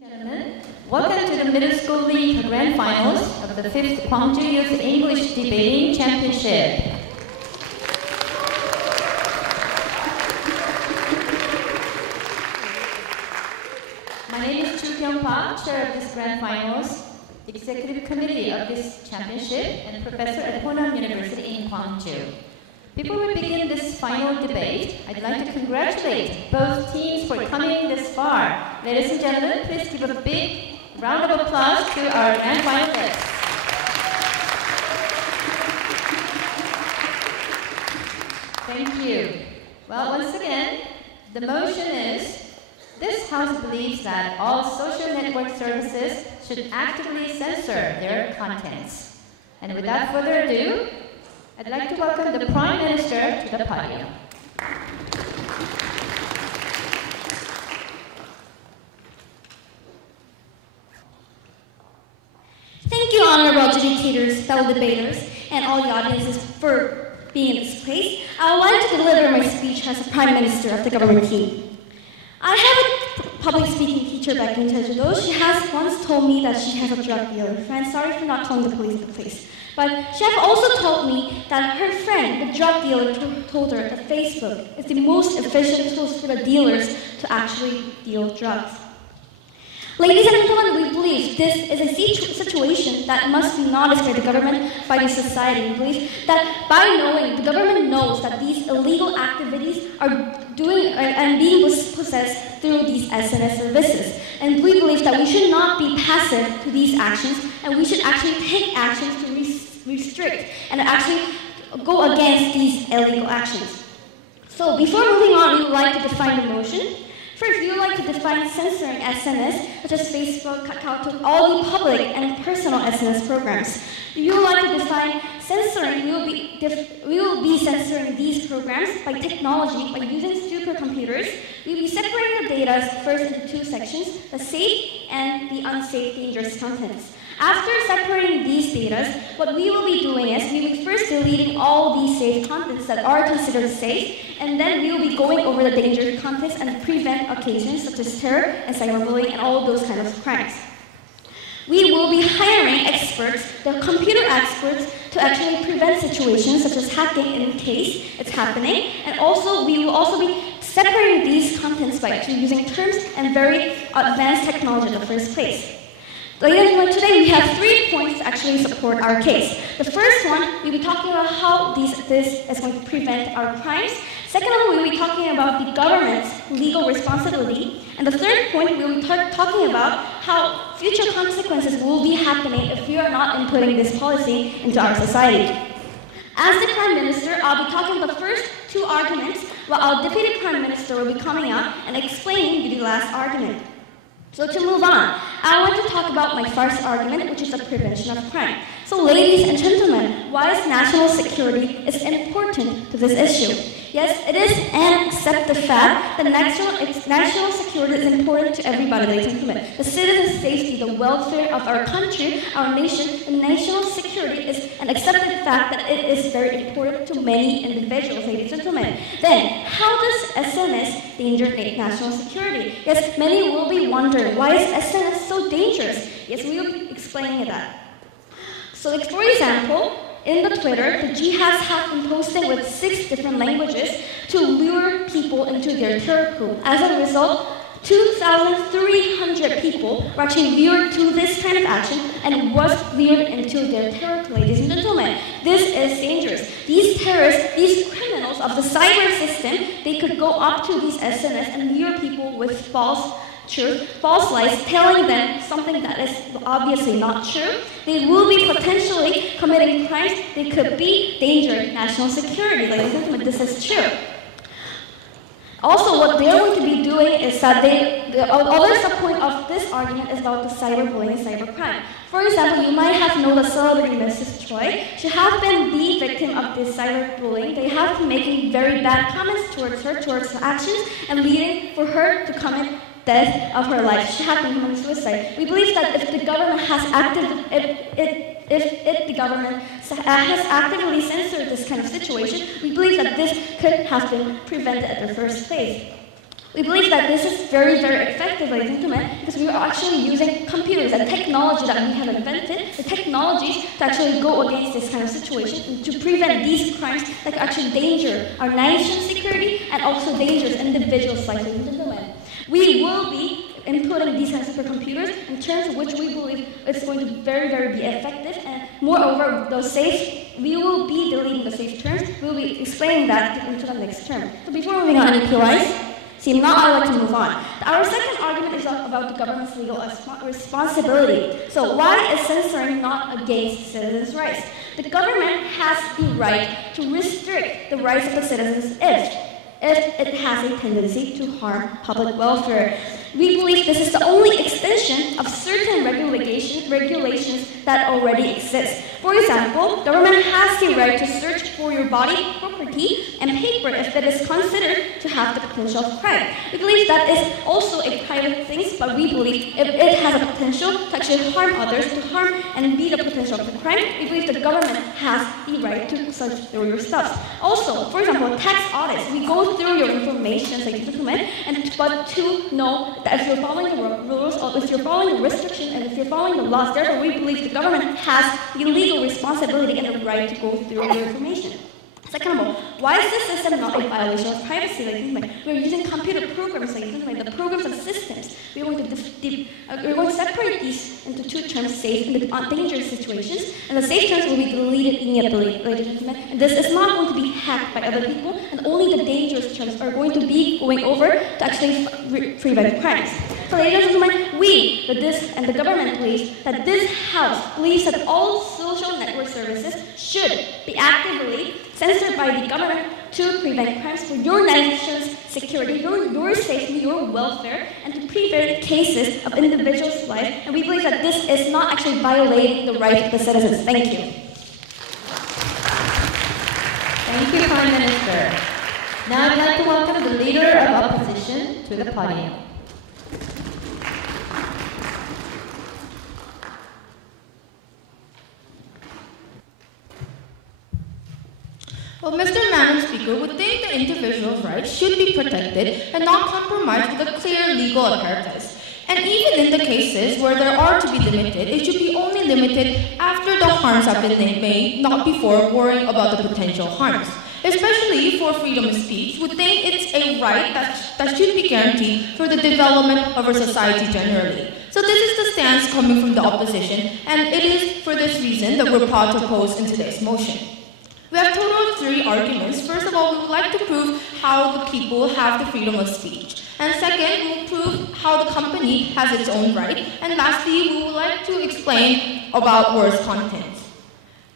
Gentlemen, welcome to the Middle School League Grand Finals of the 5th Gwangju Youth English Debating Championship. My name is Chu Kyung Park, chair of this Grand Finals, executive committee of this championship, and professor at Honam University in Gwangju. Before we begin this final debate, I'd like to congratulate both teams for coming this far. Ladies and gentlemen, please give a big round of applause to our grand finalists. Thank you. Well, once again, the motion is, this House believes that all social network services should actively censor their contents. And without further ado, I'd like to welcome the Prime Minister to the podium. Thank you, honorable educators, fellow debaters, and all the audiences for being in this place. I would like to deliver my speech as the Prime Minister of the government team. I have a public speaking teacher back in Jeju-do. She has once told me that she has a drug dealer friend. Sorry for not calling the police at the place. But she has also told me that her friend, the drug dealer, told her that Facebook is the most efficient tool for the dealers to actually deal drugs. Ladies and gentlemen, we believe this is a situation that must be noticed by the government, by the society. We believe that by knowing, the government knows that these illegal activities are doing and being possessed through these SNS services. And we believe that we should not be passive to these actions, and we should actually take actions to restrict and actually go against these illegal actions. So before moving on, we would like to define the motion. First, we would like to define censoring SNS, such as Facebook, Kakao, all the public and personal SNS programs. We would like to define censoring. We will be censoring these programs by technology, by using supercomputers. We will be separating the data first into two sections, the safe and the unsafe dangerous contents. After separating these data, what we will be doing is we will be first deleting all these safe contents that are considered safe, and then we will be going over the dangerous contents and prevent occasions such as terror and cyberbullying and all those kinds of crimes. We will be hiring experts, the computer experts, to actually prevent situations such as hacking in case it's happening, and also we will also be separating these contents by actually using terms and very advanced technology in the first place. Ladies and gentlemen, today we have 3 points to actually support our case. The first one, we'll be talking about how this is going to prevent our crimes. Second one, we'll be talking about the government's legal responsibility. And the third point, we'll be talking about how future consequences will be happening if we are not inputting this policy into our society. As the Prime Minister, I'll be talking about the first 2 arguments, while our Deputy Prime Minister will be coming out and explaining the last argument. So to move on, I want to talk about my first argument, which is the prevention of crime. So ladies and gentlemen, why is national security is important to this issue? Yes, it is, and accept the fact that national security is important to everybody, ladies and gentlemen. The citizen safety, the welfare of our country, our nation, and national security is an accepted fact that it is very important to many individuals, ladies and gentlemen. Then, how does SNS danger national security? Yes, many will be wondering, why is SNS so dangerous? Yes, we will be explaining that. So, like, for example, in the Twitter, the jihads have been posting with 6 different languages to lure people into their terror group. As a result, 2,300 people were actually lured to this kind of action and was lured into their terror group, ladies and gentlemen. This is dangerous. These terrorists, these criminals of the cyber system, they could go up to these SNS and lure people with false lies, telling them something that is obviously not true. They will be potentially committing crimes. They could be endangering national security, ladies and gentlemen. This is true. Also, what they're going to be doing is that the other point of this argument is about the cyberbullying and cybercrime. For example, you might have known the celebrity Mrs. Choi. She has been the victim of this cyberbullying. They have been making very bad comments towards her actions, and leading for her to commit death of her life. She had been committing suicide. We believe that if the government has actively censored this kind of situation, we believe that this could have been prevented at the first place. We believe that this is very, very effective, ladies and gentlemen, because we are actually using computers and technology that we have invented, the technologies to actually go against this kind of situation and to prevent these crimes that could actually endanger our nation's security and also dangerous individuals' lives, ladies and gentlemen. We will be inputting these kinds of supercomputers in terms of which we believe it's going to very, very be effective, and moreover, those safe, we will be deleting the safe terms. We will be explaining that into the next term. So before moving on, NPOIs, see, now I'd like to move on. Our second argument is about the government's legal responsibility. So why is censoring not against citizens' rights? The government has the right to restrict the rights of the citizens if it has a tendency to harm public welfare. We believe this is the only extension of certain regulations that already exist. For example, government has the right to search for your body, property, and paper if it is considered to have the potential of crime. We believe that is also a private thing, but we believe if it has a potential to actually harm others, to harm and be the potential of the crime, we believe the government has the right to search through your stuff. Also, for example, tax audits. We go through your information, ladies and gentlemen, but to know that if you're following the rules, or if you're following the restrictions, and if you're following the laws, therefore we believe the government has the legal responsibility and the right to go through your information. Second of all, why is this system not a violation of privacy, ladies and gentlemen? We're using computer programs, ladies and gentlemen, the programs and systems. We're going to separate these into two terms, safe and dangerous situations, and the safe terms will be deleted immediately, ladies and gentlemen. And this is not going to be hacked by other people, and only the dangerous terms are going to be going over to actually prevent crimes. So, ladies and gentlemen, we, the government believes that this House believes that all social network services should be actively censored by the government to prevent crimes for your nation's security, your safety, your welfare, and to prevent cases of individuals' lives. And we believe that this is not actually violating the rights of the citizens. Thank you. Thank you, Prime Minister. Now I'd like to welcome the Leader of Opposition to the podium. Well, Mr. Madam Speaker would think the individual's rights should be protected and not compromised with a clear legal apparatus. And even in the cases where there are to be limited, it should be only limited after the harms have been made, not before worrying about the potential harms. Especially for freedom of speech, would think it's a right that should be guaranteed for the development of our society generally. So this is the stance coming from the opposition, and it is for this reason that we're proud to oppose in today's motion. We have a total of 3 arguments. First of all, we would like to prove how the people have the freedom of speech. And second, we will prove how the company has its own right. And lastly, we would like to explain about words content.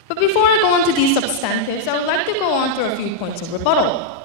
But before I go on to these substantives, I would like to go on to a few points of rebuttal.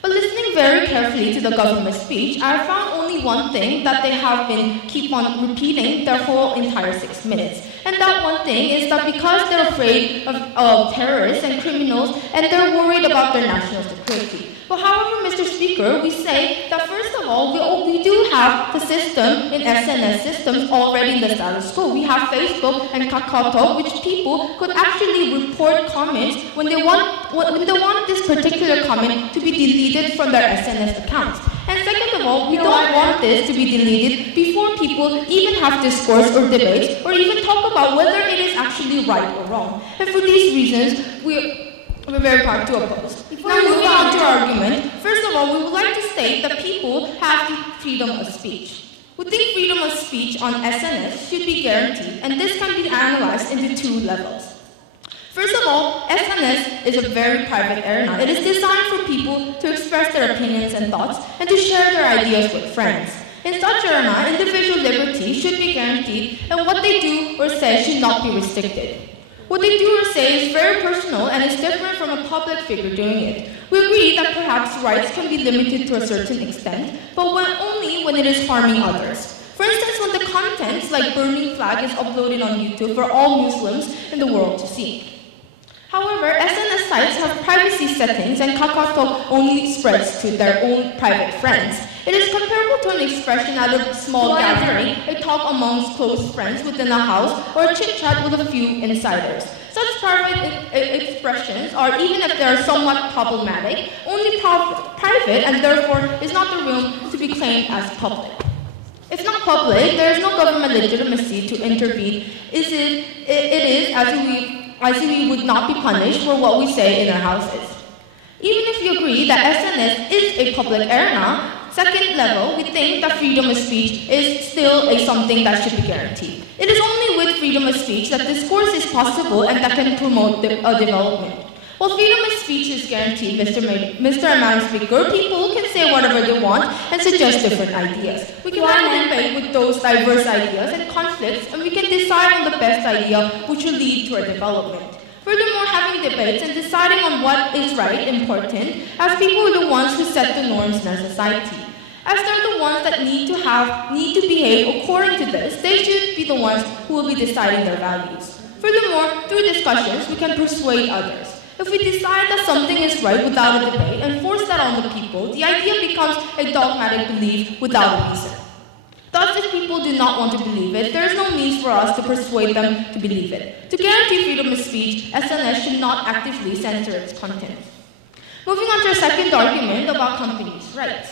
But listening very carefully to the government's speech, I found only one thing that they have been keep on repeating their whole entire 6 minutes. And that one thing is that because they're afraid of terrorists and criminals, and they're worried about their national security. But however, Mr. Speaker, we say that first of all, we do have the system in SNS systems already in the status quo. We have Facebook and KakaoTalk, which people could actually report comments when they want this particular comment to be deleted from their SNS accounts. And second of all, we don't want this to be deleted before people even have discourse or debates or even talk about whether it is actually right or wrong. And for these reasons, we're very proud to oppose. Now moving on to our argument, first of all, we would like to state that people have the freedom of speech. We think freedom of speech on SNS should be guaranteed, and this can be analyzed into 2 levels. First of all, SNS is a very private arena. It is designed for people to express their opinions and thoughts and to share their ideas with friends. In such arena, individual liberty should be guaranteed, and what they do or say should not be restricted. What they do or say is very personal and is different from a public figure doing it. We agree that perhaps rights can be limited to a certain extent, but only when it is harming others. For instance, when the contents like burning flag is uploaded on YouTube for all Muslims in the world to see. However, SNS sites have privacy settings and KakaoTalk only spreads to their own private friends. It is comparable to an expression at a small gathering, a talk amongst close friends within a house, or a chit-chat with a few insiders. Such private expressions are, even if they are somewhat problematic, only private and therefore is not the room to be claimed as public. If not public, there is no government legitimacy to intervene. It is as we would not be punished for what we say in our houses. Even if we agree that SNS is a public arena, second level, we think that freedom of speech is still something that should be guaranteed. It is only with freedom of speech that discourse is possible and that can promote a development. While freedom of speech is guaranteed, Mr. and Madam Speaker, people can say whatever they want and suggest different ideas. We can have a debate with those diverse ideas and conflicts, and we can decide on the best idea which will lead to our development. Furthermore, having debates and deciding on what is right important, as people are the ones who set the norms in our society. As they're the ones that need to behave according to this, they should be the ones who will be deciding their values. Furthermore, through discussions, we can persuade others. If we decide that something is right without a debate and force that on the people, the idea becomes a dogmatic belief without a reason. Thus, if people do not want to believe it, there is no means for us to persuade them to believe it. To guarantee freedom of speech, SNS should not actively censor its content. Moving on to our second argument about companies' rights.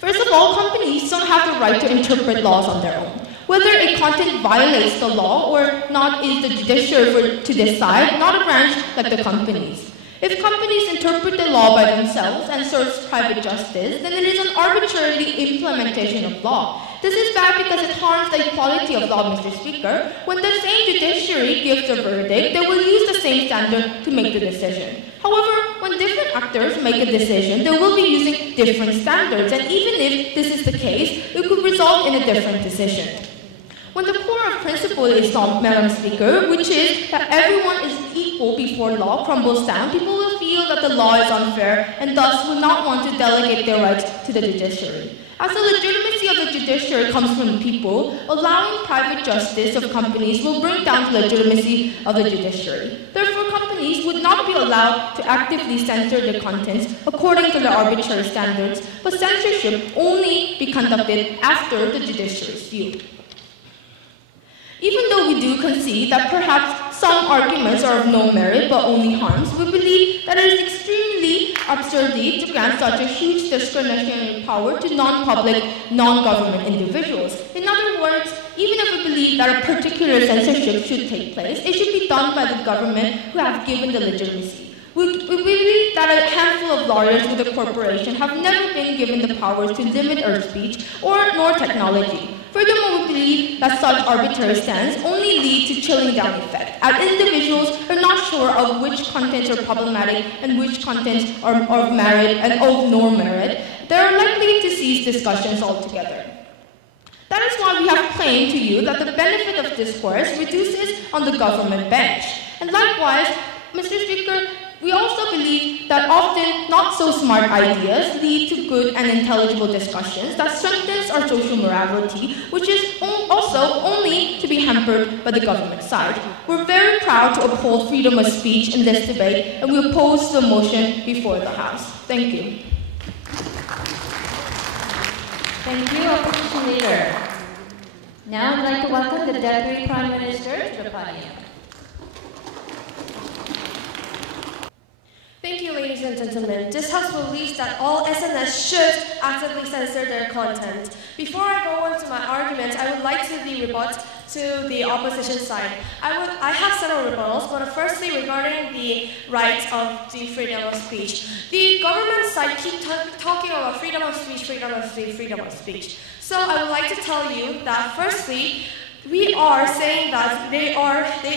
First of all, companies don't have the right to interpret laws on their own. Whether a content violates the law or not is the judiciary to decide, not a branch like the companies. If companies interpret the law by themselves and serve private justice, then it is an arbitrary implementation of law. This is bad because it harms the equality of law, Mr. Speaker. When the same judiciary gives a verdict, they will use the same standard to make the decision. However, when different actors make a decision, they will be using different standards, and even if this is the case, it could result in a different decision. When the core of principle is solved, Madam Speaker, which is that everyone is equal before law, crumbles down, people will feel that the law is unfair and thus will not want to delegate their rights to the judiciary. As the legitimacy of the judiciary comes from the people, allowing private justice of companies will bring down the legitimacy of the judiciary. Therefore, companies would not be allowed to actively censor the contents according to their arbitrary standards, but censorship only be conducted after the judiciary's view. Even though we do concede that perhaps some arguments are of no merit but only harms, we believe that it is extremely absurd to grant such a huge discretionary power to non-public, non-government individuals. In other words, even if we believe that a particular censorship should take place, it should be done by the government who have given the legitimacy. We believe that a handful of lawyers with a corporation have never been given the powers to limit our speech nor technology. Furthermore, we believe that such arbitrary stands only lead to chilling down effect, as individuals are not sure of which contents are problematic and which contents are of merit and of no merit. They are likely to cease discussions altogether. That is why we have claimed to you that the benefit of discourse reduces on the government bench. And likewise, Mr. Speaker, we also believe that often not so smart ideas lead to good and intelligible discussions that strengthens our social morality, which is also only to be hampered by the government side. We're very proud to uphold freedom of speech in this debate, and we oppose the motion before the House. Thank you. Thank you, Opposition Leader. Now I'd like to welcome the Deputy Prime Minister to the podium. Thank you, ladies and gentlemen. This House believes that all SNS should actively censor their content. Before I go on to my arguments, I would like to rebut to the opposition side. I have several rebuttals, but firstly regarding the rights of the freedom of speech. The government side keeps talking about freedom of speech, freedom of speech, freedom of speech. So I would like to tell you that firstly, we are saying that they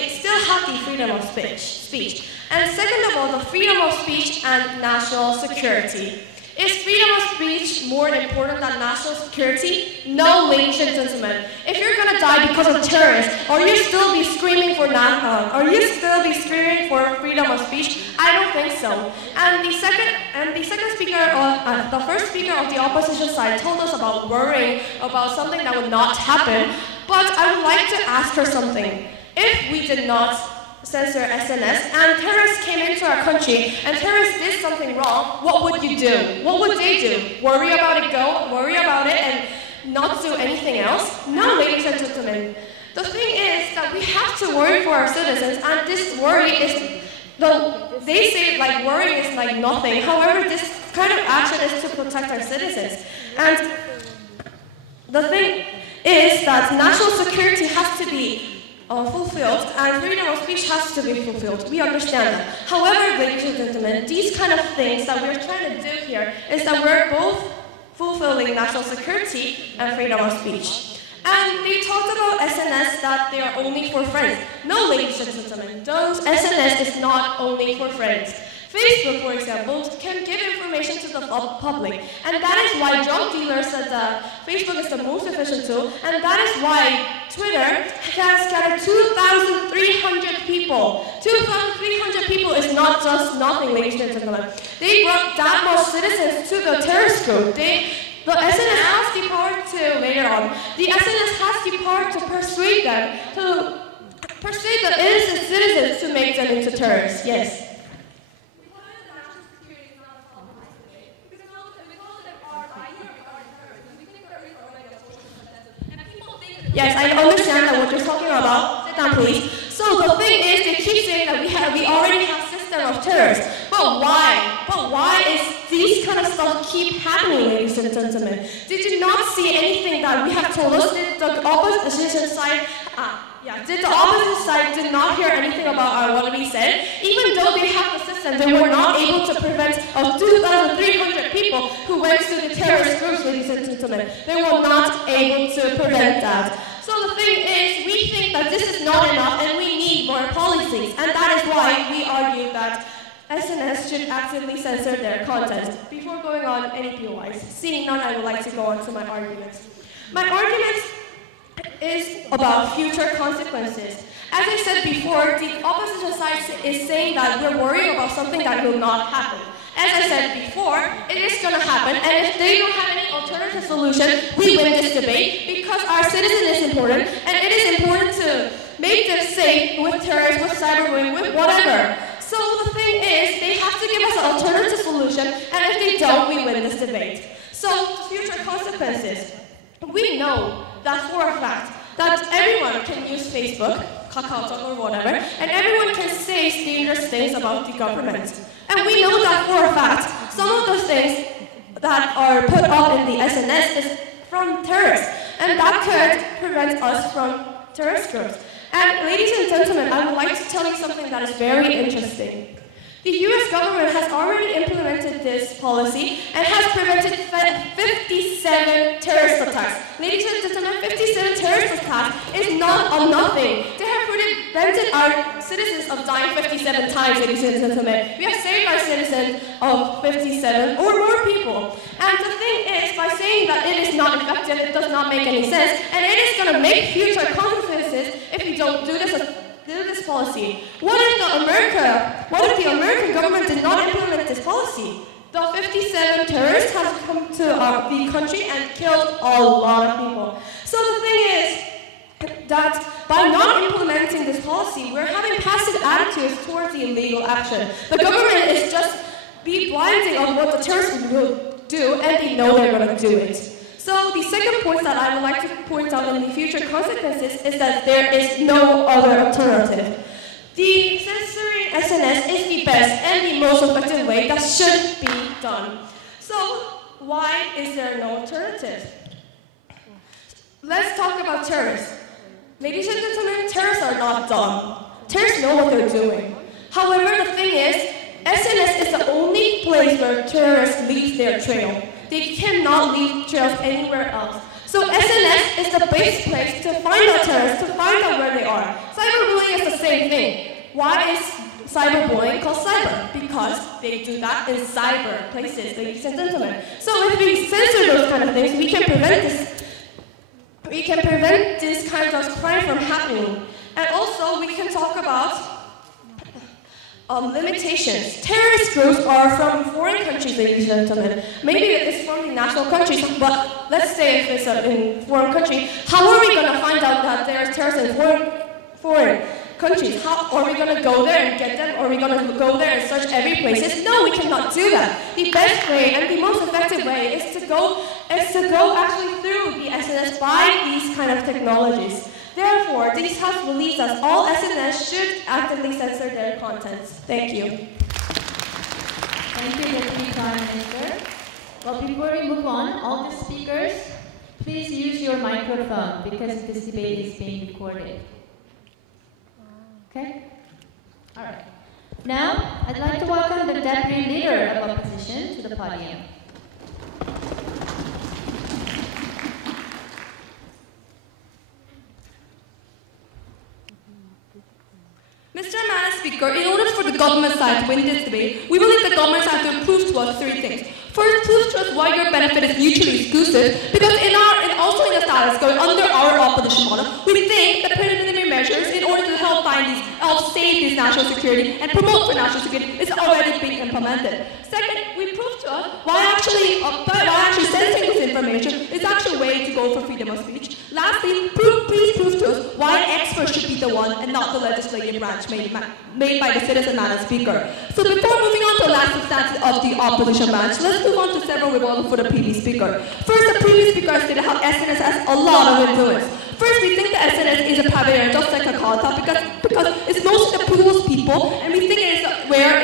still have the freedom of speech. And second of all, the freedom of speech and national security. Is freedom of speech more important than national security? No, ladies and gentlemen. If you're gonna die because of terrorists, or you still be screaming for freedom of speech? I don't think so. And the first speaker of the opposition side told us about worrying about something that would not happen. But I would like to ask her something. If we did not censor SNS and terrorists came into our country and terrorists did something wrong, what would you do? What would they do? Worry about it and not do anything else? No, ladies and gentlemen. The thing is that we have to worry for our citizens, and this worry is, though they say like worrying is like nothing, however this kind of action is to protect our citizens. And the thing is that national security has to be fulfilled and freedom of speech has to be fulfilled. We understand that. However, ladies and gentlemen, these kind of things that we're trying to do here is that we're both fulfilling national security and freedom of speech. And they talked about SNS that they are only for friends. No, ladies and gentlemen, those SNS is not only for friends. Facebook, for example, can give information to the public. And that is why drug dealers said that Facebook is the most efficient tool. And that is why Twitter has scattered 2,300 people. 2,300 people is not just nothing, ladies and gentlemen. They brought that much citizens to the terrorist group. The SNS has the power to, later on, the SNS has the power to persuade them, to persuade the innocent citizens to make them into terrorists, yes. Yes, I understand that what you're talking about. Sit down, please. So the thing is, they keep saying that we already have a system of terrorists. But why? But why is these kind of stuff keep happening, ladies and gentlemen? Did you not see anything that we have told us? Did the opposition side? Did the opposite side did not hear anything about what we said? Even though they have the system, they were not able to prevent 2,300 people who went to the terrorist groups, ladies and gentlemen. They were not able to prevent that. So the thing is, we think that this is not enough and we need more policies. And that is why we argue that SNS should actively censor their content. Before going on NEP-wise, seeing none, I would like to go on to my arguments. My argument is about future consequences. As I said before, the opposition side is saying that we're worried about something that will not happen. As I said before, it is going to happen, and if they don't have any alternative solution, we win this debate because our citizen is important, and it is important to make them safe with terrorists, with cyberbullying, with whatever. So the thing is, they have to give us an alternative solution, and if they don't, we win this debate. So, future consequences. We know that for a fact that everyone can use Facebook, KakaoTalk or whatever, and everyone can say dangerous things about the government. And we know that for a fact, some of the things that are put up in the SNS is from terrorists, and that could prevent us from terrorist groups. And ladies and gentlemen, I would like to tell you something that is very interesting. The US government has already implemented this policy and has prevented 57 terrorist attacks. Ladies and gentlemen, 57 terrorist attacks is not a nothing. They have prevented our citizens of dying 57 times, ladies and gentlemen. We have saved our citizens of 57 or more people. And the thing is, by saying that it is not effective, it does not make any sense, and it is going to make future consequences if we don't do this policy. What if the American government did not implement this policy? The 57 terrorists have come to the country and killed a lot of people. So the thing is that by not implementing this policy, we're having passive attitudes towards the illegal action. The government is just be blinding of what the terrorists will do, and they know they're going to do it. So the second point that I would like to point out in the future consequences is that there is no other alternative. The censoring SNS is the best and the most effective way that should be done. So why is there no alternative? Let's talk about terrorists. Ladies and gentlemen, terrorists are not dumb. Terrorists know what they're doing. However, the thing is, SNS is the only place where terrorists leave their trail. They cannot leave trails anywhere else. So SNS is the best place to find out terrorists, to find out where they are. Cyberbullying is the same thing. Why is cyberbullying called cyber? Because they do that in cyber places, ladies and gentlemen. So if we censor those kind of things, we can prevent this kind of crime from happening. And also, we can talk about limitations. Terrorist groups are from foreign countries, ladies and gentlemen. Maybe it's from the national countries, but let's say if it's in foreign country, how are we going to find out that there are terrorists in foreign countries? How are we going to go there and get them? Are we going to go there and search every place? No, we cannot do that. The best way and the most effective way is to go actually through the SNS by these kind of technologies. Therefore, this House believes that all SNS should actively censor their contents. Thank you. Thank you, Deputy Prime Minister. Well, before we move on, all the speakers please use your microphone because this debate is being recorded. Okay? All right. Now, I'd like to welcome the Deputy Leader of Opposition to the podium. Mr. Madam Speaker, in order for the government side to win this debate, we believe the government side has to prove to us three things. First, prove to us why your benefit is mutually exclusive, because also in the status quo, under our opposition model, we think that preliminary measures in order to help save this national security and promote for national security is already being implemented. Second, we prove to us why actually censoring this information is actually a way to go for freedom of speech. Lastly, please prove to us why experts should be the one and not the legislative branch made by the citizen, Madam Speaker. So before moving on to the last substance of the opposition branch, let's move on to several rebuttals for the previous speaker. First, the previous speaker stated how SNS has a lot of influence. First, we think that SNS is a private area, just like a Kalata, because it's mostly the people's people, and we think it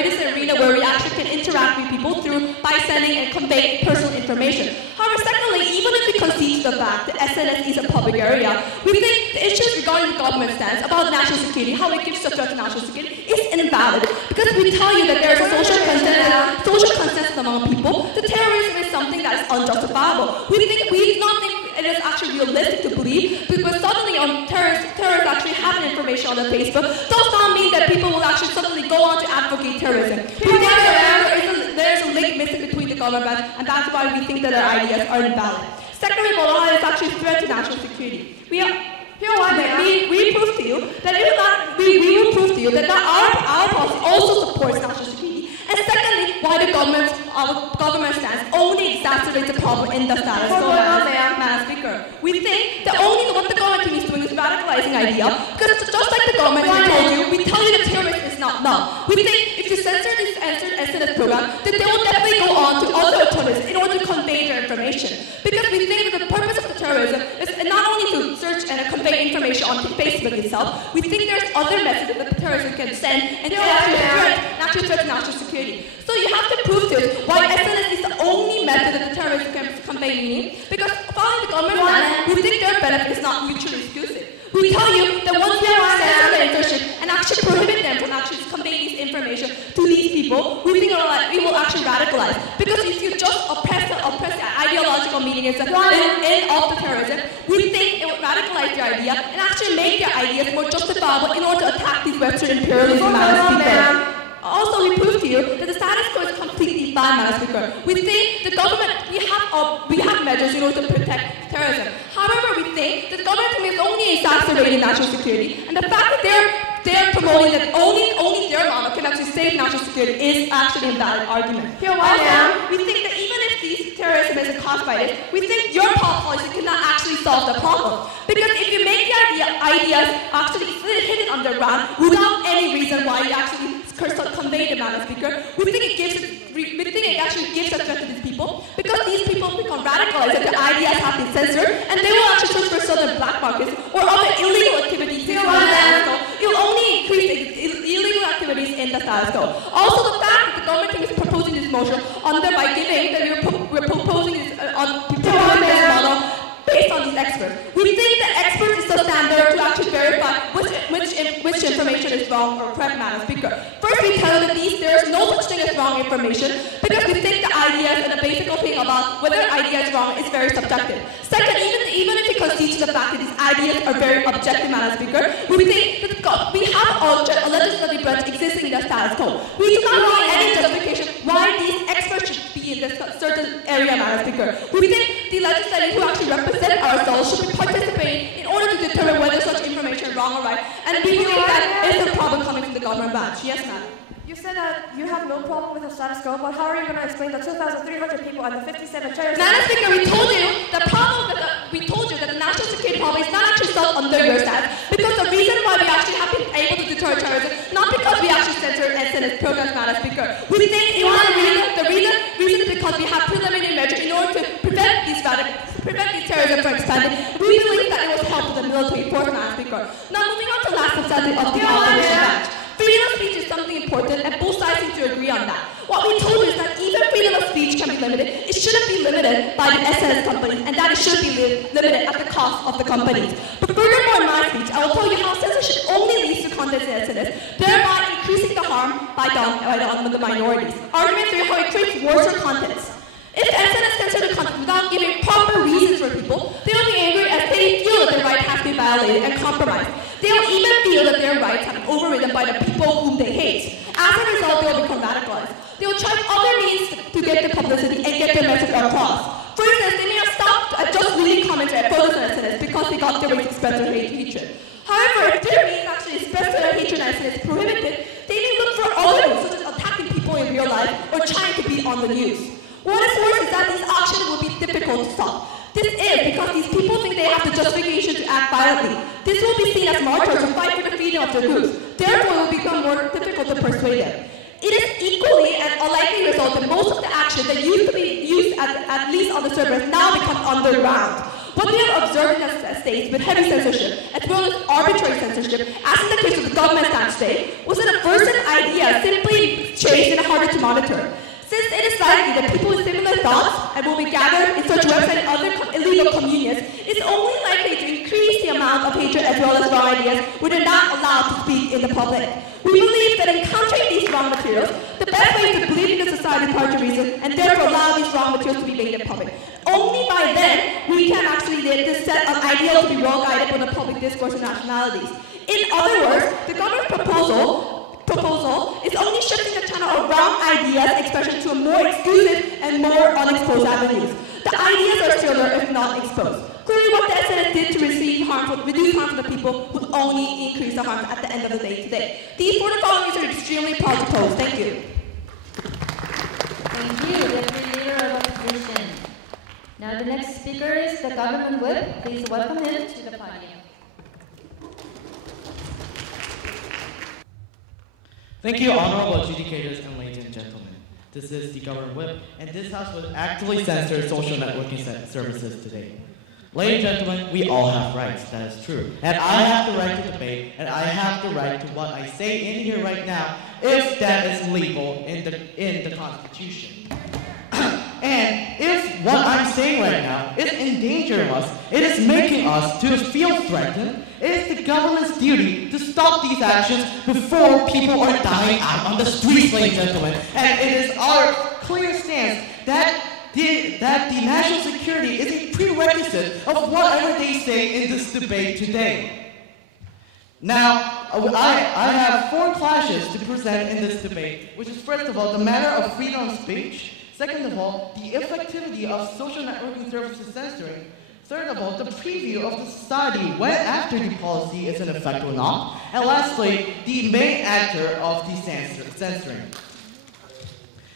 is an arena where we actually can interact with people by sending and conveying personal information. However, secondly, even if we concede to the fact that SNS is a public area, we think the issues regarding the government stance about national security, how it gives threat to national security, is invalid. Because we tell you that there is a social consensus among people that terrorism is something that is unjustifiable. We do not think it is actually realistic to believe, because suddenly terrorists actually have information on their Facebook does not mean that people will actually suddenly go on to advocate terrorism. We think there is a link missing between the government, and that's why we think that their ideas are invalid. Secondly, Bologna is actually a threat to national security. We prove to you that we will prove to you that our policy also supports national security. And secondly, why the government stance only exacerbates the problem in the status quo, Madam Speaker. We think that only what the government team is doing is radicalizing idea, because just like the government told you, we tell you that terrorism is not enough. We think if you censor this SNS program, then they will definitely go on to other alternatives in order to convey their information. Because we think that the purpose of the terrorism is not only to search and convey information on Facebook itself, we think there's other methods that the terrorism can send and actually threat national security. So you have to prove to us why SNS is the only method that the terrorists can convey meaning, because following the government plan, we think their benefit is not mutually exclusive. We tell you that once we have censor their internship and actually prohibit them from actually conveying this information to these people, we think we will actually radicalize. Because if you just oppress the ideological meaning of the terrorism, we think it would radicalize their idea and actually make their ideas more justifiable in order to attack these Western imperialism people. Also, we prove to you that the status quo is completely fine, Madam Speaker. We think the government, we have measures in order to protect terrorism. However, we think that the government is only exacerbating national security, and the fact that they're promoting that only their model can actually save national security is actually a valid argument. Also, we think that even if these terrorism is caused by this, we think your policy cannot actually solve the problem. Because if you make the ideas actually hidden underground without any reason why you actually convey them, Madam Speaker, we think it actually gives a threat to these people, because these people become radicalized and their ideas have been censored, and they will actually search for certain black markets or other illegal activities in the status quo. It will only increase illegal activities in the status quo. Also, the fact that the government team is proposing this motion by giving that we're proposing this model based on these experts. We think that experts is the standard to actually verify which information is wrong or correct, Madam Speaker. First, we tell you that there is no such thing as wrong information, because we think the ideas and the basic thing about whether an idea is wrong is very subjective. Second, even if we concede to the fact that these ideas are very objective, Madam Speaker, we think that we have a legislative branch existing in the status quo. We do not see any justification why these experts should be in this certain area, Madam Speaker. We think the legislators who actually represent ourselves should be participating in order to determine whether such information is wrong or right. And we believe that is a problem coming from the government branch. Yes, ma'am. You said that you have no problem with the status quo, but how are you going to explain the 2,300 people and the 57 terrorists? Madam Speaker, we told you that the national security problem is not actually solved under your status, because the reason why we actually have been able to deter terrorism, not because we actually censored SNS programs, Madam Speaker. We think the reason is because we have preliminary measures in order to prevent these terrorism from expanding. We believe that it was helped with the military force, Madam Speaker. Now, moving on to the last substance of the opposition branch. Freedom of speech is something important, and both sides seem to agree on that. What we told you is that even freedom of speech can be limited, it shouldn't be limited limited by the SNS companies, and that it should be limited at the cost of the companies. But furthermore, in my speech, I will tell you how censorship only leads to content SNS, thereby increasing the harm by the minorities. Argument 3, how it creates worse contents. If SNS censor the content without giving proper reasons for people, they will be angry as they feel that their right has been violated and compromised. They will even feel that their rights have been overridden by the people whom they hate. As a result, they will become radicalized. They will try other means to get the publicity and get their message across. For instance, they may have stopped at just reading comments at photos on SNS because they got their way to express their hatred. However, if their means actually express their hatred and SNS is prohibited, they may look for other means, such as attacking people in real life or trying to be on the news. What is worse is that these actions will be difficult to stop. This is because these people think they have the justification to act violently. This will be seen as martyrs who fight for the freedom of their groups. Therefore, it will become more difficult to persuade them. It is equally an unlikely result that most of the action that used to be used at least on the servers now becomes underground. What we have observed in the states with heavy censorship, as well as arbitrary censorship, as in the case of the government stance today, was an aversive idea simply changed and harder to monitor. Since it is likely that people with similar thoughts and will be gathered in such websites and other illegal communions, it's only likely to increase the amount of hatred as well as wrong ideas which are not allowed to speak in the public. We believe that in countering these wrong materials, the best way is to believe in the society part of reason and therefore allow these wrong materials to be made in public. Only by then we can actually get this set of ideals to be well guided for the public discourse and nationalities. In other words, the government's proposal is only shifting the channel of wrong ideas expression to a more exclusive and more unexposed avenues. The ideas are still there if not exposed. Clearly what the SNS did to reduce harm to the people would only increase the harm at the end of the day today. These four colonies are extremely proud to pose. Thank you. Thank you, Deputy Leader of Opposition. Now the next speaker is the Government Whip. Please welcome him to the podium. Thank you, honorable adjudicators and ladies and gentlemen. This is the Government Whip, and this House will actively censor social networking services today. Ladies and gentlemen, we all have rights, that is true. And I have the right to debate, and I have the right to what I say in here right now, if that is legal in the Constitution. And if what I'm saying right now is endangering us, it is making us to feel threatened, it is the government's duty to stop these actions before people are dying out on the streets, ladies and gentlemen. And it is our clear stance that the national security is a prerequisite of whatever they say in this debate today. Now, I have four clashes to present in this debate, which is first of all, the matter of freedom of speech. Second of all, the effectivity of social networking services censoring. Third of all, the preview of the society when after the policy is in effect or not. And lastly, the main actor of the censoring.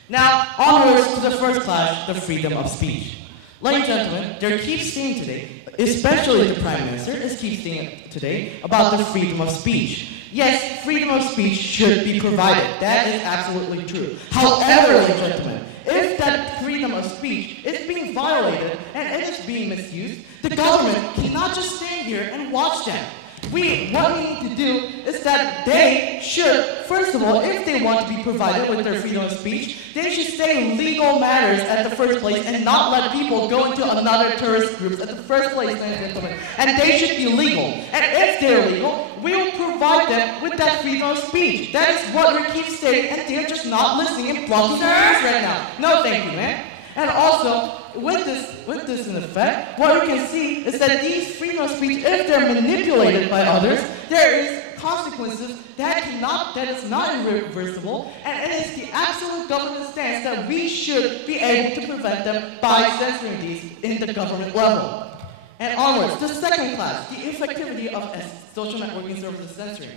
Now, onwards to the first clash, the freedom of speech. Ladies and gentlemen, there keeps saying today, especially the Prime Minister, is keeps saying today about the freedom of speech. Yes, freedom of speech should be provided. That is absolutely true. However, ladies and gentlemen, if that freedom of speech is being violated and it is being misused, the government cannot just stand here and watch them. What we need to do is that they should, first of all, if they want to be provided with their freedom of speech, they should say legal matters at the first place and not let people go into another terrorist groups at the first place, ladies and gentlemen. And they should be legal. And if they're legal, we will provide them with that freedom of speech. That is what we keep saying, and they're just not listening and blocking their ears right now. No, thank you, man. And also, with this in effect, what we can see is that these freedom of speech, if they're manipulated by others, there is consequences that is not irreversible, and it is the absolute government stance that we should be able to prevent them by censoring these in the government level. And onwards, the second class, the effectivity of social networking services censoring.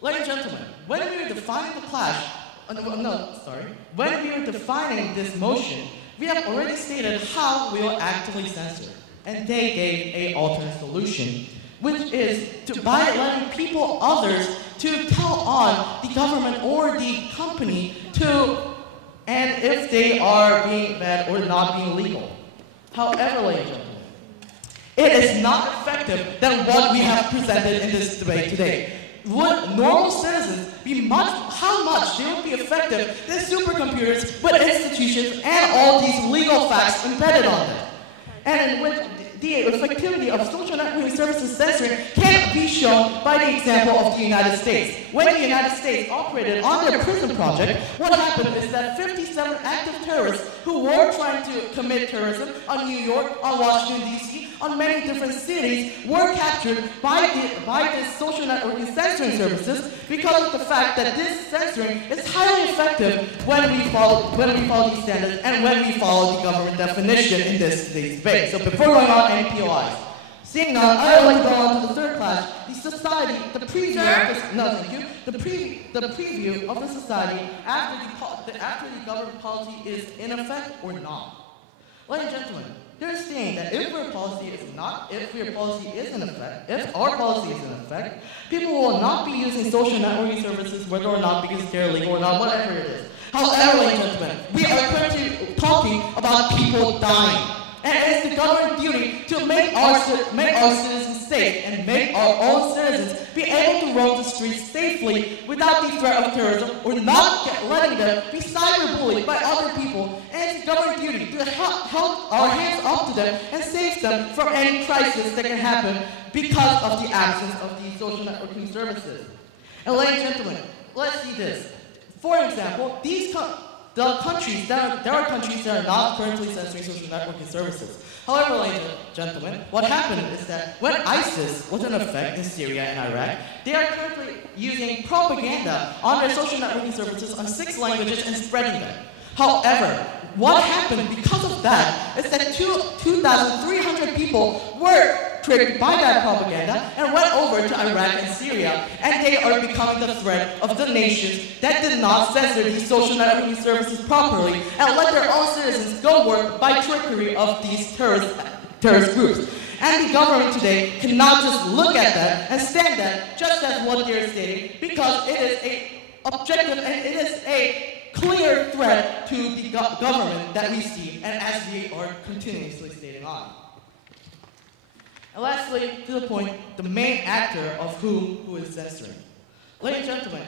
Ladies and gentlemen, when we were defining the clash, when we were defining this motion, we have already stated how we will actively censor, and they gave an alternate solution, which is by letting people, others, to tell on the government or the company and if they are being bad or not being legal. However, ladies and gentlemen, it is not effective than what we have presented in this debate today. Would normal citizens how much they would be effective than supercomputers with institutions and all these legal facts embedded on them? and in which the effectivity of social networking services censoring can be shown by the example of the United States. When the United States operated on their prison project, what happened is that 57 active terrorists who were trying to commit terrorism on New York, on Washington, D.C., on many different cities were captured by this social networking censoring services because of the fact that this censoring is highly effective when we follow these standards and when we follow the government definition in this debate. So before going on NPOIs, seeing none, I would like to go on to the third class, the society, the preview of this, no thank you, the preview of the society after the government policy is in effect or not. Ladies and gentlemen, they're saying that if our policy is in effect, people will not be using social networking services whether or not because they're legal or not, whatever it is. However, ladies and gentlemen, we are currently talking about people dying. And it's the government's duty to make our citizens safe and make our own citizens be able to roam the streets safely without the threat of terrorism or not letting them be cyberbullied by other people. And it's the government's duty to help our hands up to them and save them from any crisis that can happen because of the absence of these social networking services. And ladies and gentlemen, let's see this. For example, there are countries that are not currently censoring social networking services. However, ladies and gentlemen, what happened is that when ISIS was in effect in Syria and Iraq, they are currently using propaganda on their social networking services on 6 languages and spreading them. However, what happened because of that is that 2,300 people were triggered by that propaganda and went over to Iraq and Syria, and they are becoming the threat of the nations that did not censor these social networking services properly and let their own citizens go work by trickery of these terrorist groups. And the government today cannot just look at that and stand that just as what they're stating, because it is a objective and it is a clear threat to the government that we see and as we are continuously stating on. And lastly, to the point, the main actor of who is censoring. Ladies and gentlemen,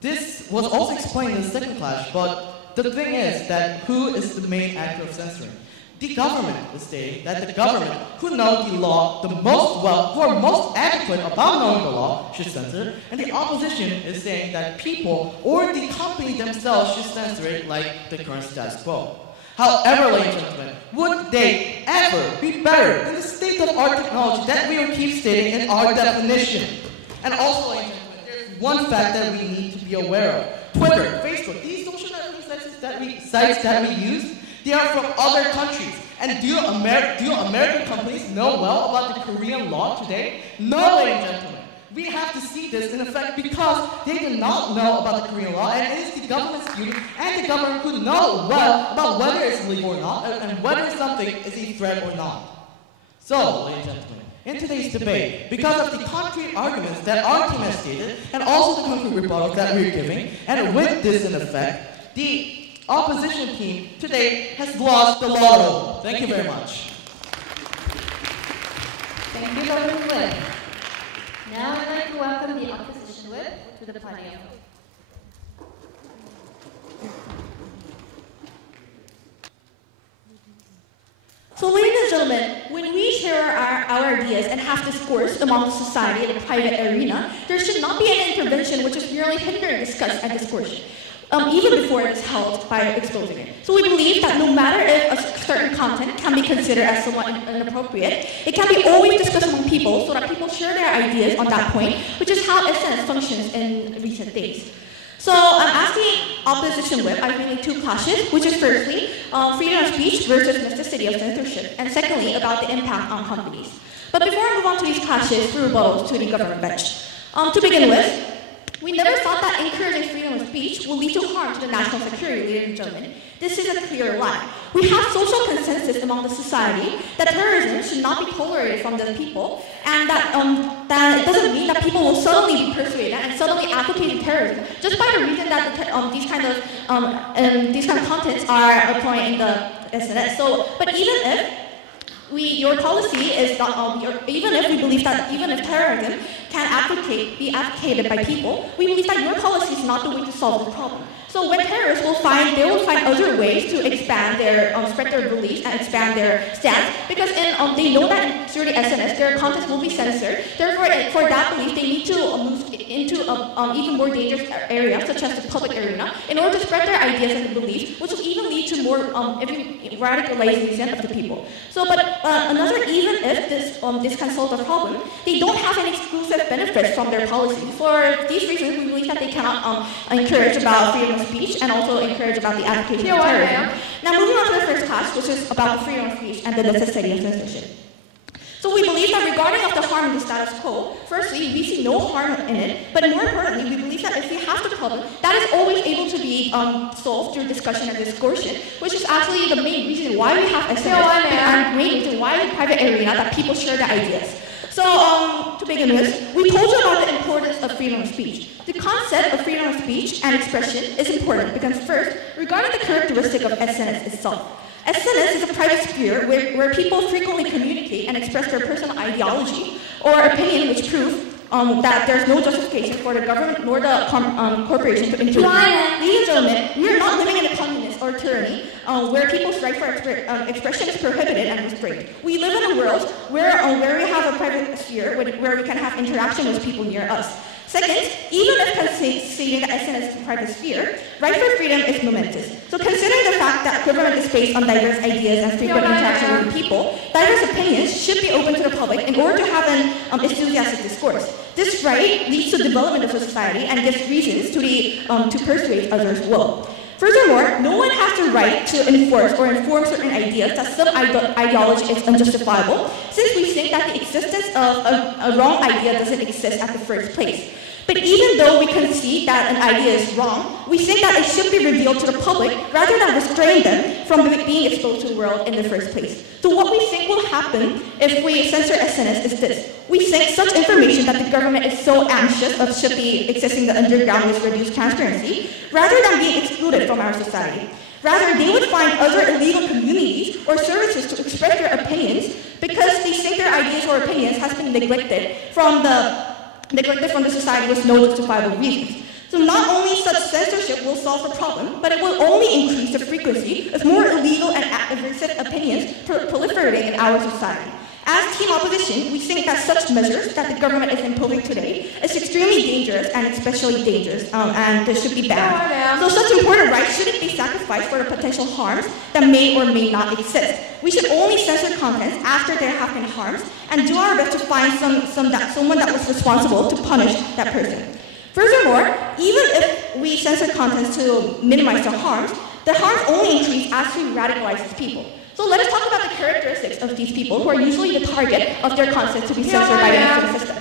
this was also explained in the second class, but the thing is that who is the main actor of censoring? The government is stating that the government, who know the law the most well, who are most adequate about knowing the law, should censor, and the opposition is saying that people or the company themselves should censor it like the current status quo. However, ladies and gentlemen, would they ever be better than the state-of-the-art technology that we will keep stating in our definition? And also, ladies and gentlemen, there's one fact that we need to be aware of. Twitter, Facebook, these social networking sites that we use, they are from other countries. And do American companies know well about the Korean law today? No, ladies and gentlemen. We have to see this in effect because they do not know about the Korean law, and it is the government's duty and the government who know well about whether it's legal or not and whether something is a threat or not. So, ladies and gentlemen, in today's debate, because of the concrete arguments that our team has stated and also the concrete rebuttals that we're giving, and with this in effect, the opposition team today has lost the lotto. Thank you very much. Thank you, Governor Whip. Now I'd like to welcome the opposition whip to the podium. So, ladies and gentlemen, when we share our ideas and have discourse among the society in a private arena, there should not be an intervention which is merely hindering discussion and discourse, even before it is held by exposing it. So we believe that no matter if a certain content can be considered as somewhat inappropriate, it can be always discussed among people so that people share their ideas on that point, which is how essence functions in recent days. So I'm asking opposition whip, I think 2 clashes, which is firstly, freedom of speech versus necessity of censorship, and secondly, about the impact on companies. But before I move on to these clashes, through rebuttals to the government bench. To begin with, we never thought that encouraging freedom of speech will lead to harm to the national security, ladies and gentlemen. This is a clear lie. We have social consensus among the society that terrorism should not be tolerated from the people, and that it doesn't mean that people will suddenly be persuaded and suddenly advocate terrorism just by the reason that these kind of contents are occurring in the SNS. So, but even if your policy is not, even if we believe that even if terrorism can be advocated by people, we believe that your policy is not the way to solve the problem. So when terrorists will find other ways to expand their, spread their beliefs and expand their stance, because they know that through the SNS, their content will be censored. Therefore, for that belief, they need to move into even more dangerous areas, such as the public arena, in order to spread their ideas and beliefs, which will even lead to more radicalization of the people. So, but even if this can solve the problem, they don't have any exclusive benefits from their policies. For these reasons, we believe that they cannot encourage about freedom of speech and also encourage about the application of terrorism. Now, moving on to the first class, which is about the freedom of speech and the necessity of censorship. So we believe that regarding of the harm in the status quo, firstly, we see no harm in it, but more importantly, we believe that if we have the problem, that is always able to be solved through discussion and discussion, which is actually the main reason why we have SNS and main reason why in private arena that people share their ideas. So to begin with, we told you about the importance of freedom of speech. The concept of freedom of speech and expression is important because first, regarding the characteristic of SNS itself, SNS is a private sphere where people frequently communicate and express their personal ideology or opinion which prove that there's no justification for the government nor the corporation to intervene. Ladies and gentlemen, we are not living in a communist or tyranny where people's right for expression is prohibited and restrained. We live in a world where we have a private sphere where we can have interaction with people near us. Second, even if conceding that SNS is a private sphere, right for freedom is momentous. So considering the fact that government is based on diverse ideas and frequent interaction with people, diverse opinions should be open to the public in order to have an enthusiastic discourse. This right leads to development of society and gives reasons to persuade others well. Furthermore, no one has the right to enforce or inform certain ideas that some ideology is unjustifiable, since we think that the existence of a wrong idea doesn't exist at the first place. But even though we concede that an idea is wrong, we think that it should be revealed to the public rather than restrain them from being exposed to the world in the first place. So what we think will happen if we censor SNS is this. We think such information that the government is so anxious of should be existing the underground with reduced transparency, rather than being excluded from our society. Rather, they would find other illegal communities or services to express their opinions because they think their ideas or opinions has been neglected from the society with no justifiable reasons. So not only such censorship will solve the problem, but it will only increase the frequency of more illegal and adverse opinions proliferating in our society. As team opposition, we think that such measures that the government is imposing today is extremely dangerous and especially dangerous, and they should be banned. So such important rights shouldn't be sacrificed for the potential harms that may or may not exist. We should only censor contents after there have been harms and do our best to find someone that was responsible to punish that person. Furthermore, even if we censor contents to minimize the harms only increase as we radicalize people. So let us talk about the characteristics of these people who are usually the target of their content to be censored by the institutional system.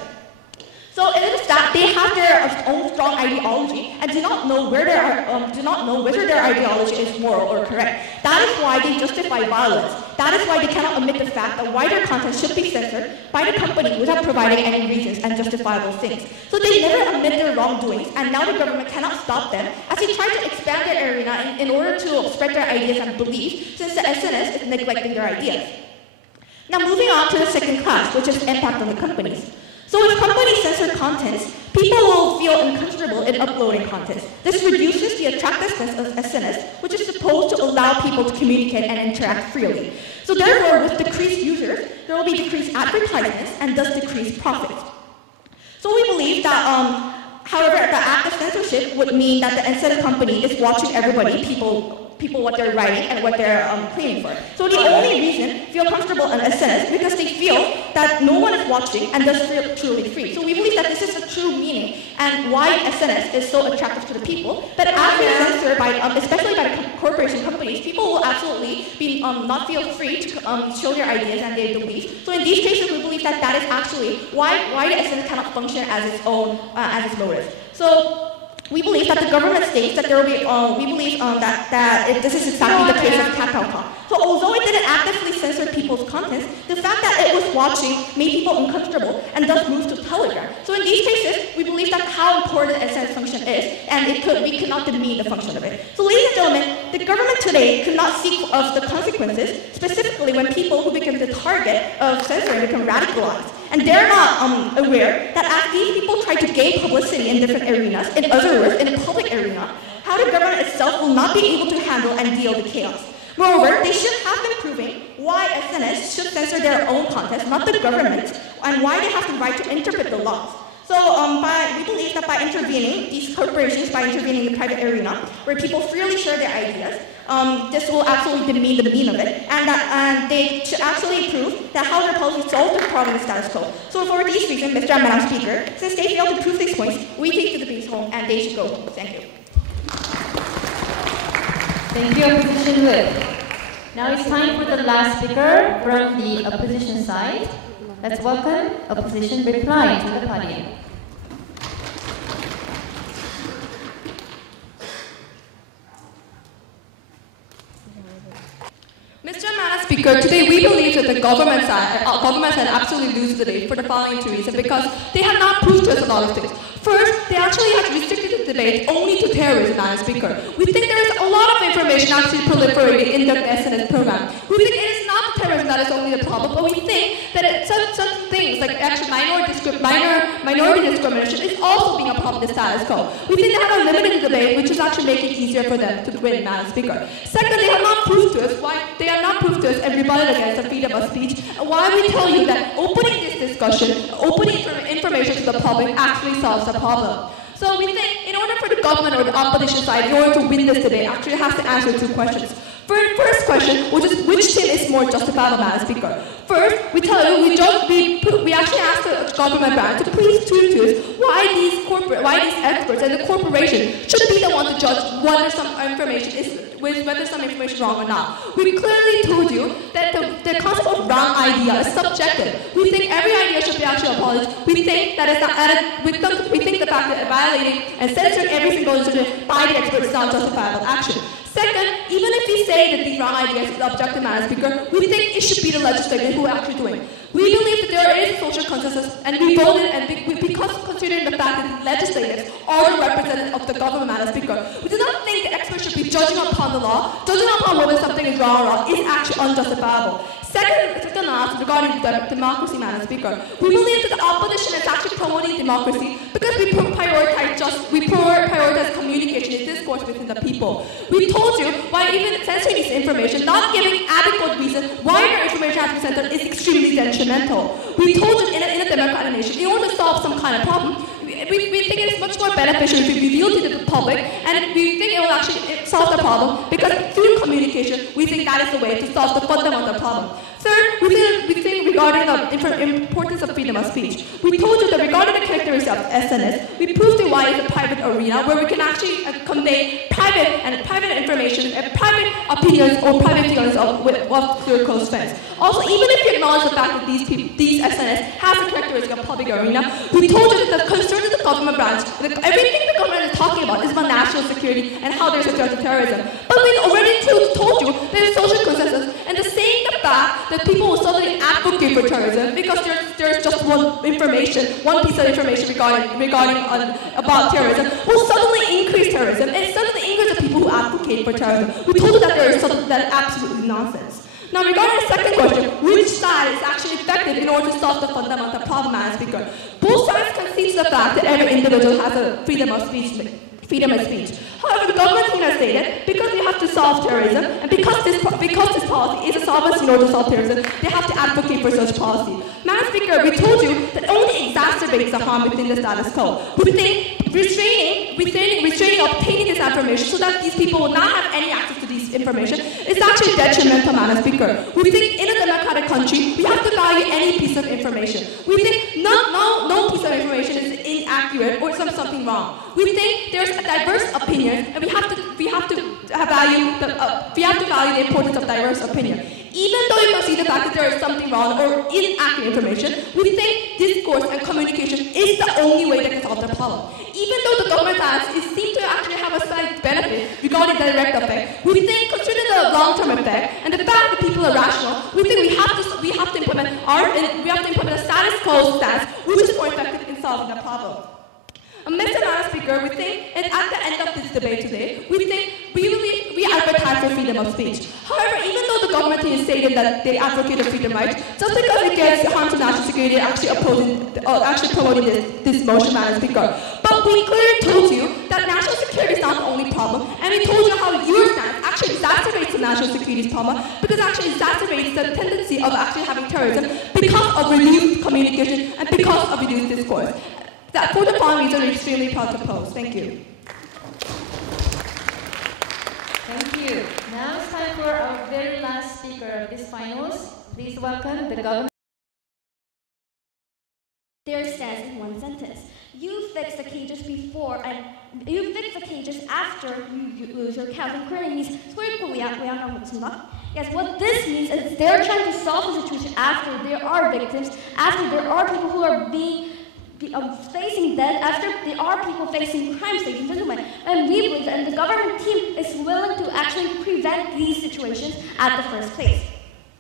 So it is that they have their own strong ideology and do not know whether their ideology is moral or correct. That is why they justify violence. That is why they cannot admit the fact that wider content should be censored by the company without providing any reasons and justifiable things. So they never admit their wrongdoings, and now the government cannot stop them as they try to expand their arena in order to spread their ideas and beliefs, since the SNS is neglecting their ideas. Now moving on to the second class, which is impact on the companies. So if companies censor contents, people will feel uncomfortable in uploading content. This reduces the attractiveness of SNS, which is supposed to allow people to communicate and interact freely. So therefore, with decreased users, there will be decreased advertisements and thus decreased profits. So we believe that, however, the act of censorship would mean that the SNS company is watching everybody, people what they're writing and what they're claiming for. So the only reason feel comfortable on SNS because they feel that no one is watching and thus feel truly free. So we believe that this is the true meaning and why SNS is so attractive to the people. But as we censor by, especially by the corporation companies, people will absolutely be not feel free to show their ideas and their beliefs. So in these cases, we believe that that is actually why the SNS cannot function as its own as its motive. So we believe that the government states that there will be, we believe that this is exactly the case of Kakao. So although it didn't actively censor people's contents, the fact that it was watching made people uncomfortable and thus moved to Telegram. So in these cases, we believe that how important SNS function is, and we cannot demean the function of it. So ladies and gentlemen, the government today could not seek of the consequences, specifically when people who become the target of censoring become radicalized. And they're not aware that as these people try to gain publicity in different arenas, in other words, in a public arena, how the government itself will not be able to handle and deal with chaos. Moreover, they should have been proving why SNS should censor their own content, not the government, and why they have the right to interpret the laws. So we believe that by intervening, these corporations, by intervening in the private arena, where people freely share their ideas, this will absolutely demean the meaning of it, and they should actually prove that how their policies solve the problem of status quo. So for these reasons, Mr. and Madam Speaker, since they failed to prove these points, we take the debates home, and they should go home. Thank you. Thank you, Opposition Whip. Now it's time for the last speaker from the opposition side. Let's welcome opposition reply to the podium. Mr. Madam Speaker, today we believe that the government side absolutely loses the day for the following two reasons, because they have not proved to us a lot of things. First, they actually have restricted the debate only to terrorism, Madam Speaker. We think there is a lot of information actually proliferating in the SNS program. We think it is not the terrorism that is only the problem, but we think that certain things, like actually minority discrimination, is also being a problem in the status quo. We think they have a limited debate, which is actually making it easier for them to win, Madam Speaker. Second, they have not proved to us and rebutted against the freedom of speech, and why we tell you that opening this discussion, opening information to the public actually solves the problem. So we think in order for the government or the opposition side, in order to win this debate, actually has to answer two questions. First question, which team is more justifiable, Madam Speaker? First, we tell you, we actually ask the government branch to please prove to us why these experts and the corporation should be the one to judge whether some information is wrong or not. We clearly told you that the concept of wrong idea is subjective. We think every idea should be actually acknowledged. We think that it's not we think the fact that violating and censoring every single institution by the experts is not justifiable action. Second, even if we say that these wrong ideas is objective, Madam Speaker, we think it should be the legislature who are actually doing it. We believe that there is social consensus, and we voted, and because considering the fact that the legislators are the representatives of the government, Madam Speaker, we do not think the experts should be judging upon the law, judging upon whether something is wrong or wrong, is actually unjustifiable. Second regarding democracy, Madam Speaker, we believe that the opposition is actually promoting democracy because we prioritize communication and discourse within the people. We told you why even censoring this information, not giving adequate reason why your information has to be censored, is extremely detrimental. We told you in a democratic nation, in order to solve some kind of problem, we think it's much more beneficial if we reveal to the public, and we think it will actually solve the problem, because through communication, we think that is the way to solve the fundamental problem. Third, we think regarding the importance of freedom of speech. We told you that regarding the characteristics of SNS, we proved why it's a private arena where we can actually convey private information, private opinions or private feelings of your close friends. Also, even if you acknowledge the fact that these SNS has a characteristic of public arena, we told you that the concern of the government branch, everything the government is talking about is about national security and how there's a threat to terrorism. But we already told you there's social consensus, and saying the fact that people will suddenly advocate for terrorism because there's just one piece of information regarding about terrorism will suddenly increase terrorism, and suddenly increase the people who advocate for terrorism. We told you that there is something that is absolutely nonsense. Now, regarding the second question, which side is actually effective in order to solve the fundamental problem, Madam Speaker? Both sides concede to the fact that every individual has a freedom of speech. However, the government team has stated, because we have to solve terrorism, and because this policy is a solvency in order to solve terrorism, they have to advocate for such policy. Madam Speaker, we told you that only exacerbates the harm within the status quo. We think restraining obtaining this information so that these people will not have any access to this information is actually detrimental, Madam Speaker. We think in a democratic country, we have to value any piece of information. We think no piece of information is inaccurate or something wrong. We think there's a diverse opinion, and we have to value the importance of diverse opinion. Even though you can see the fact that there is something wrong or inaccurate information, we think discourse and communication is the only way that can solve the problem. Even though the government seems to actually have a slight benefit regarding the direct effect, we think, considering the long-term effect and the fact that people are rational, we think we have to implement a status quo stance, which is more effective in solving the problem. Mr. Madam Speaker, we think, and at the end of this debate today, we we advertise for freedom of speech. However, even though the government team is stating that they advocate the freedom right, just because it gets harm to national security, actually promoting this motion, Madam Speaker. But we clearly told you that national security is not the only problem, and we told you how your stance actually exacerbates the national security problem, because it actually exacerbates the tendency of actually having terrorism because of reduced communication and because of reduced discourse. That for the following reason, we're extremely proud to pose. Thank you. Thank you. Now it's time for our very last speaker of this finals. Please welcome the government. There stands in one sentence. You fix the cages before and you fix the cages after you lose your cows. And currently means yes, what this means is they're trying to solve the situation after there are victims, after there are people who are facing death, after there are people facing crimes, ladies and gentlemen. And we believe that the government team is willing to actually prevent these situations at the first place.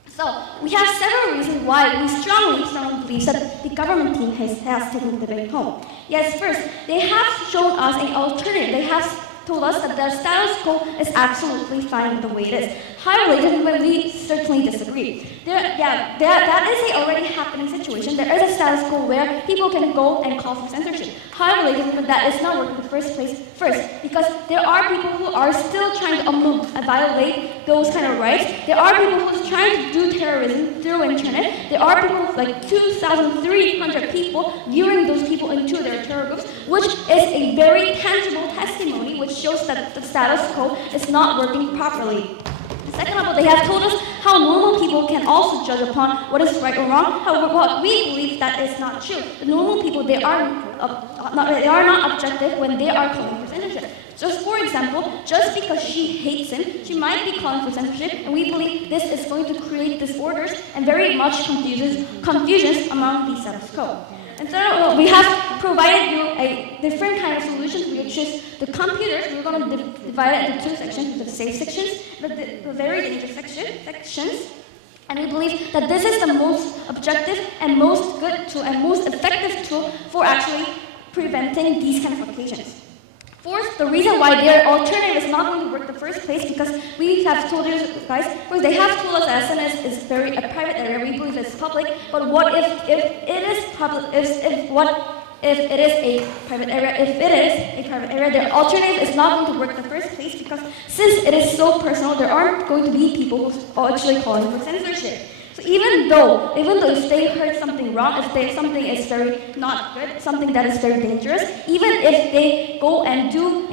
So we have several reasons why we strongly believe that the government team has taken the debate home. Yes, first, they have shown us an alternative. They have told us that the status quo is absolutely fine the way it is. However, we certainly disagree. That is an already happening situation. There is a status quo where people can go and call for censorship. However, that is not working in the first place. First, because there are people who are still trying to violate those kind of rights. There are people who are trying to do terrorism through internet. There are people, like 2,300 people, luring those people into their terror groups, which is a very tangible testimony which shows that the status quo is not working properly. Second of all, they have told us how normal people can also judge upon what is right or wrong. However, what we believe that is not true. The normal people, they are not objective when they are calling for censorship. Just for example, just because she hates him, she might be calling for censorship, and we believe this is going to create disorders and very much confusions among the status quo. And so we have provided you a different kind of solution, which is the computers. We're going to divide it into two sections, the safe sections, the very dangerous sections. And we believe that this is the most objective and most good tool and most effective tool for actually preventing these kind of occasions. Fourth, the reason why their alternative is not going to work in the first place, because we have told you guys, because they have told us that SNS is a private area. We believe it's public, but what if it is public? If it is a private area? If it is a private area, their alternative is not going to work in the first place, because since it is so personal, there aren't going to be people who are actually calling for censorship. So even though if they heard something wrong, if something is very not good, something that is very dangerous, even if they go and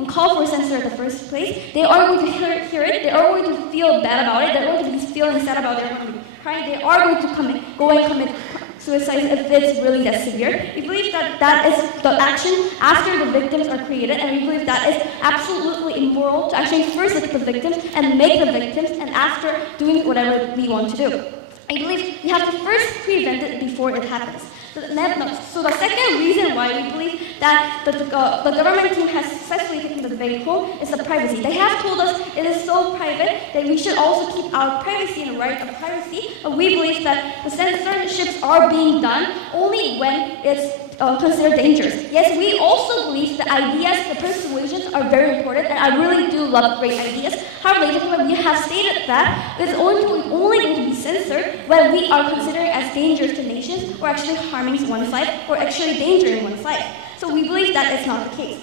call for censor in the first place, they are going to hear it, they are going to feel bad about it, they're going to be feeling sad about their crime, they are going to go and commit suicide if it's really that severe. We believe that is the action after the victims are created, and we believe that is absolutely immoral to actually first look at the victims and make the victims, and after doing whatever we want to do. I believe we have to first prevent it before it happens. So the second reason why we believe that the government team has successfully taken the debate home is the privacy. They have told us it is so private that we should also keep our privacy and right of privacy. But we believe that the censorships are being done only when it's considered dangerous. Yes, we also believe the ideas, the persuasions are very important, and I really do love great ideas. However, when we have stated that it's only going to be censored when we are considering as dangerous to nations, or actually harming one side, or actually endangering one side. So we believe that is not the case.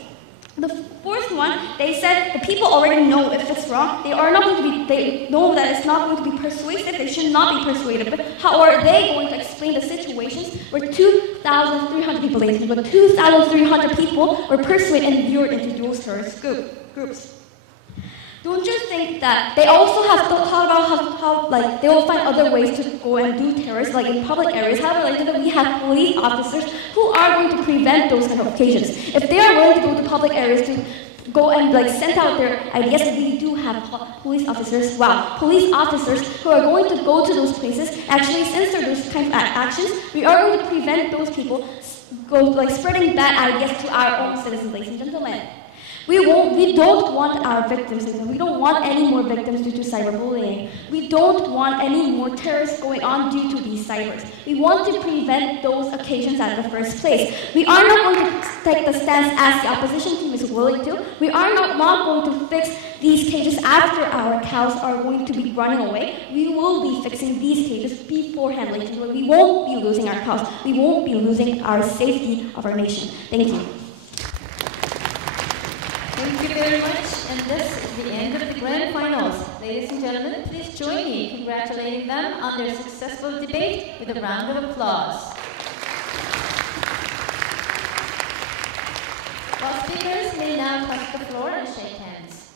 The fourth one, they said the people already know if it's wrong. They know that it's not going to be persuasive. They should not be persuaded. But how are they going to explain the situations where 2,300 people, 2,300 people were persuaded and lured into those terrorist groups? Don't you think that they also have thought about how they will find other ways to go and do terrorists, like in public areas? However, we have police officers who are going to prevent those kind of occasions. If they are willing to go to public areas to go and send out their ideas, we do have police officers. Wow, police officers who are going to go to those places, actually censor those kind of actions. We are going to prevent those people spreading bad ideas to our own citizens, ladies and gentlemen. We don't want our victims, we don't want any more victims due to cyberbullying. We don't want any more terrorists going on due to these cybers. We want to prevent those occasions at the first place. We are not going to take the stance as the opposition team is willing to. We are not going to fix these cages after our cows are going to be running away. We will be fixing these cages before handling it. We won't be losing our cows. We won't be losing our safety of our nation. Thank you. Thank you very much. And this is the end of the grand finals. Ladies and gentlemen, please join me in congratulating them on their successful debate with a round of applause. All speakers may now cross the floor and shake hands.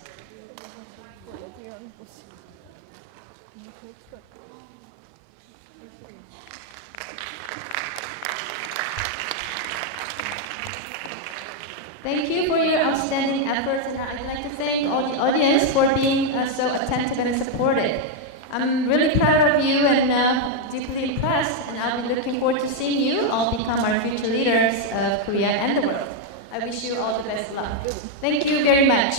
Thank you for your outstanding efforts, and I'd like to thank all the audience for being so attentive and supportive. I'm really proud of you and deeply impressed, and I'll be looking forward to seeing you all become our future leaders of Korea and the world. I wish you all the best luck. Thank you very much.